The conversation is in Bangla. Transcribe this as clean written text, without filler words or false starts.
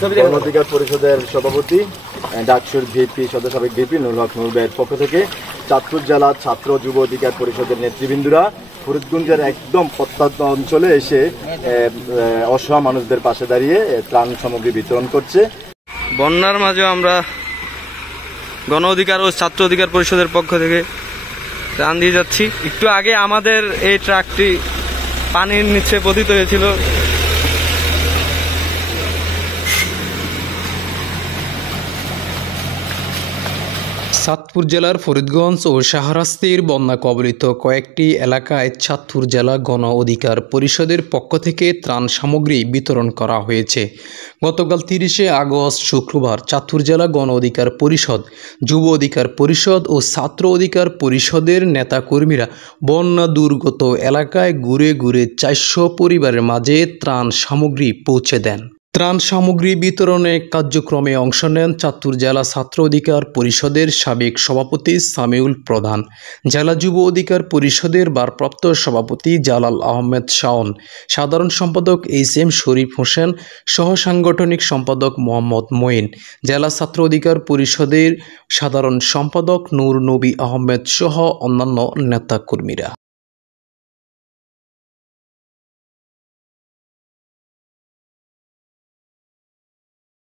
গণ অধিকার পরিষদের সভাপতি ডাকসুর ভিপি সদস্য সাবেক ভিপি নুরুল হক নূর ভাইয়ের পক্ষ থেকে চাঁদপুর জেলা ছাত্র যুব অধিকার পরিষদের নেতৃবৃন্দরা ফরিদগঞ্জের একদম প্রত্যন্ত অঞ্চলে এসে অসহায় মানুষদের পাশে দাঁড়িয়ে ত্রাণ সামগ্রী বিতরণ করছে। বন্যার মাঝে আমরা গণ অধিকার ও ছাত্র অধিকার পরিষদের পক্ষ থেকে ত্রাণ দিয়ে যাচ্ছি। একটু আগে আমাদের এই ট্রাকটি পানির নিচে পতিত হয়েছিল। চাঁদপুর জেলার ফরিদগঞ্জ ও শাহরাস্তির বন্যা কবলিত কয়েকটি এলাকায় চাঁদপুর জেলা গণ অধিকার পরিষদের পক্ষ থেকে ত্রাণ সামগ্রী বিতরণ করা হয়েছে। গতকাল 30শে আগস্ট শুক্রবার চাঁদপুর জেলা গণ অধিকার পরিষদ, যুব অধিকার পরিষদ ও ছাত্র অধিকার পরিষদের নেতাকর্মীরা বন্যা দুর্গত এলাকায় ঘুরে ঘুরে 400 পরিবারের মাঝে ত্রাণ সামগ্রী পৌঁছে দেন। ত্রাণ সামগ্রী বিতরণে কার্যক্রমে অংশ নেন চাঁদপুর জেলা ছাত্র অধিকার পরিষদের সাবেক সভাপতি সামিউল প্রধান, জেলা যুব অধিকার পরিষদের ভারপ্রাপ্ত সভাপতি জালাল আহমেদ শাওন, সাধারণ সম্পাদক HM শরীফ হোসেন, সহ সাংগঠনিক সম্পাদক মোহাম্মদ মঈন, জেলা ছাত্র অধিকার পরিষদের সাধারণ সম্পাদক নূর নবী আহমেদ সহ অন্যান্য নেতাকর্মীরা।